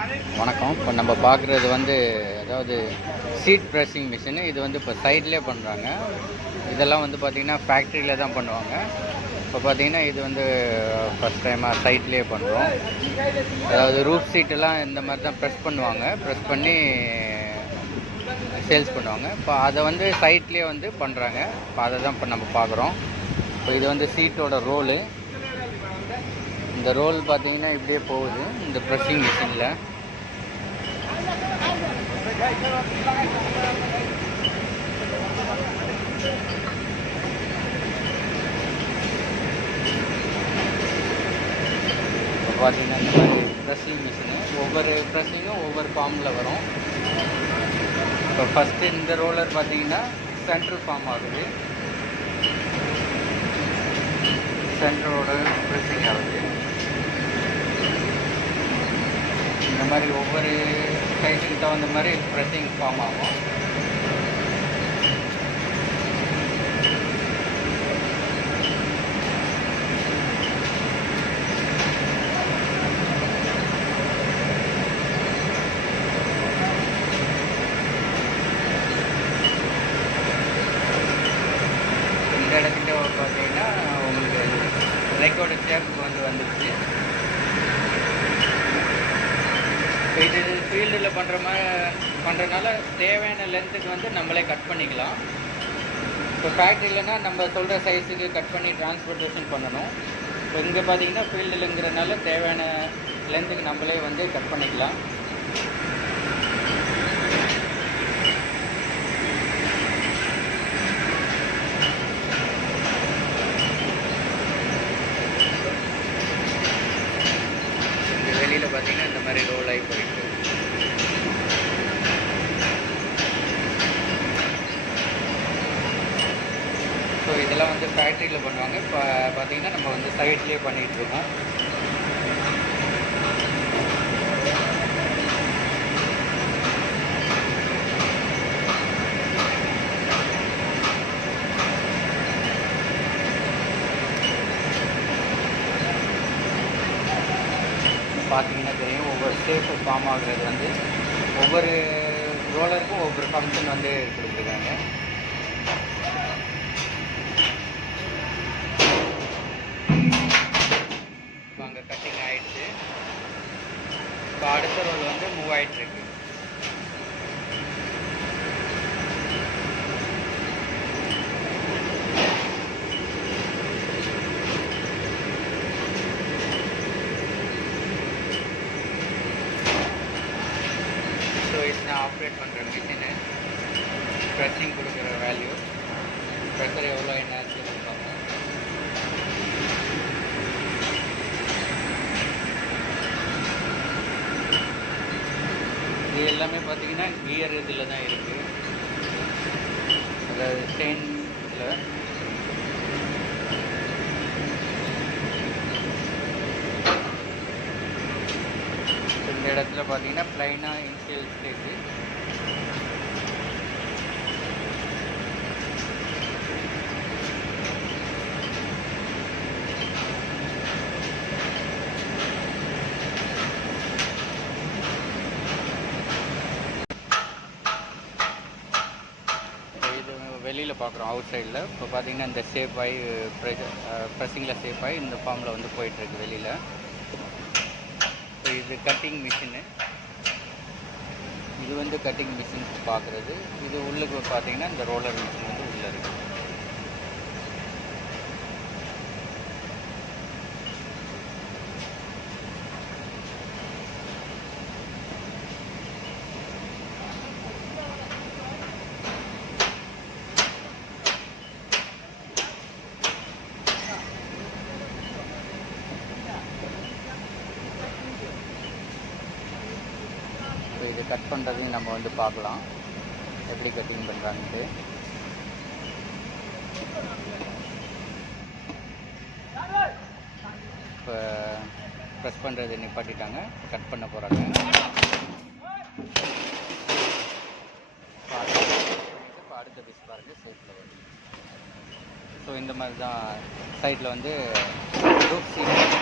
வணக்கம். இப்போ நம்ம பார்க்குறது வந்து அதாவது சீட் ப்ரெஸ்ஸிங் மிஷினு. இது வந்து இப்போ சைட்லேயே பண்ணுறாங்க. இதெல்லாம் வந்து பார்த்திங்கன்னா ஃபேக்ட்ரியில் தான் பண்ணுவாங்க. இப்போ பார்த்திங்கன்னா இது வந்து ஃபஸ்ட் டைமாக சைட்லேயே பண்ணுறோம். அதாவது ரூஃப் சீட்டெல்லாம் இந்த மாதிரி தான் ப்ரெஸ் பண்ணுவாங்க. ப்ரெஸ் பண்ணி சேல்ஸ் பண்ணுவாங்க. இப்போ அதை வந்து சைட்லேயே வந்து பண்ணுறாங்க. இப்போ அதை தான் இப்போ நம்ம பார்க்குறோம். இப்போ இது வந்து சீட்டோட ரோலு. இந்த ரோல் பார்த்தீங்கன்னா இப்படியே போகுது இந்த ப்ரெஸ்ஸிங் மிஷினில். இப்போ பார்த்தீங்கன்னா இந்த மாதிரி ப்ரெஸ்ஸிங் மிஷினு ஒவ்வொரு ப்ரெஸ்ஸிங்கும் ஒவ்வொரு ஃபார்மில் வரும். இப்போ ஃபஸ்ட்டு இந்த ரோலர் பார்த்தீங்கன்னா சென்ட்ரல் ஃபார்ம் ஆகுது. சென்டரோட ப்ரெஸ்ஸிங் ஆகுது. இந்த மாதிரி ஒவ்வொரு சைஸுக்கு தகுந்த மாதிரி ப்ரெஸ்ஸிங் ஃபார்ம் ஆகும். இந்த இடத்துல பார்த்தீங்கன்னா உங்களுக்கு லைக்கோட ஷேப்புக்கு வந்துடுச்சு. இப்போ இது ஃபீல்டில் பண்ணுறதுனால தேவையான லென்த்துக்கு வந்து நம்மளே கட் பண்ணிக்கலாம். இப்போ ஃபேக்ட்ரியிலனா நம்ம சொல்கிற சைஸுக்கு கட் பண்ணி டிரான்ஸ்போர்ட்டேஷன் பண்ணணும். இப்போ இங்கே பார்த்தீங்கன்னா ஃபீல்டுங்கிறதுனால தேவையான லென்த்துக்கு நம்மளே வந்து கட் பண்ணிக்கலாம். வெளியில் பார்த்தீங்கன்னா இந்த மாதிரி ரோல் ஆகி போயிட்டு ஸோ இதெல்லாம் வந்து ஃபேக்ட்ரியில் பண்ணுவாங்க. இப்போ பார்த்தீங்கன்னா நம்ம வந்து சைட்லேயே பண்ணிகிட்ருக்கோம். பார்த்தீங்கன்னா தெரியும் ஒவ்வொரு ஷேப்பு ஃபார்ம் ஆகுறது வந்து ஒவ்வொரு ரோலருக்கும் ஒவ்வொரு ஃபங்க்ஷன் வந்து கொடுத்துருக்காங்க. இப்போ அங்கே கட்டிங் ஆகிடுச்சு. இப்போ அடுத்த ரோல் வந்து மூவ் ஆகிட்டுருக்கு. இது நான் ஆப்ரேட் பண்ணுற மிஷினு. ப்ரெஸ்ஸிங் கொடுக்குற வேல்யூ ப்ரெஷர் எவ்வளோ என்ன ஆச்சுன்னு பார்ப்போம். இது எல்லாமே பார்த்தீங்கன்னா கியர் இதில் தான் இருக்குது. அதாவது ஸ்டெயினில் இந்த இடத்துல பார்த்தீங்கன்னா ப்ளைனாக இனிஷியல் ஸ்டேஜ். இது வெளியில் பார்க்குறோம் அவுட் சைடில். இப்போ பார்த்தீங்கன்னா இந்த ஷேப் ஆகி ப்ரெஸ்ஸிங்கில் ஷேப் ஆகி இந்த ஃபார்மில் வந்து போயிட்டுருக்கு வெளியில். இது கட்டிங் மிஷினு. இது வந்து கட்டிங் மிஷின் பார்க்குறது. இது உள்ளுக்கு பார்த்தீங்கன்னா இந்த ரோலர் மிஷின் வந்து உள்ளே இருக்குது. இது கட் பண்ணுறதையும் நம்ம வந்து பார்க்கலாம் எப்படி கட்டிங் பண்ணுறாங்கன்ட்டு. இப்போ ப்ரெஸ் பண்ணுறது நிப்பாட்டிட்டாங்க. கட் பண்ண போகிறாங்க. இப்போ அடுத்த பீஸ் பாருங்கள் ஷேப்பில் வரும். ஸோ இந்த மாதிரி தான் சைடில் வந்து ரூஃப் சீட்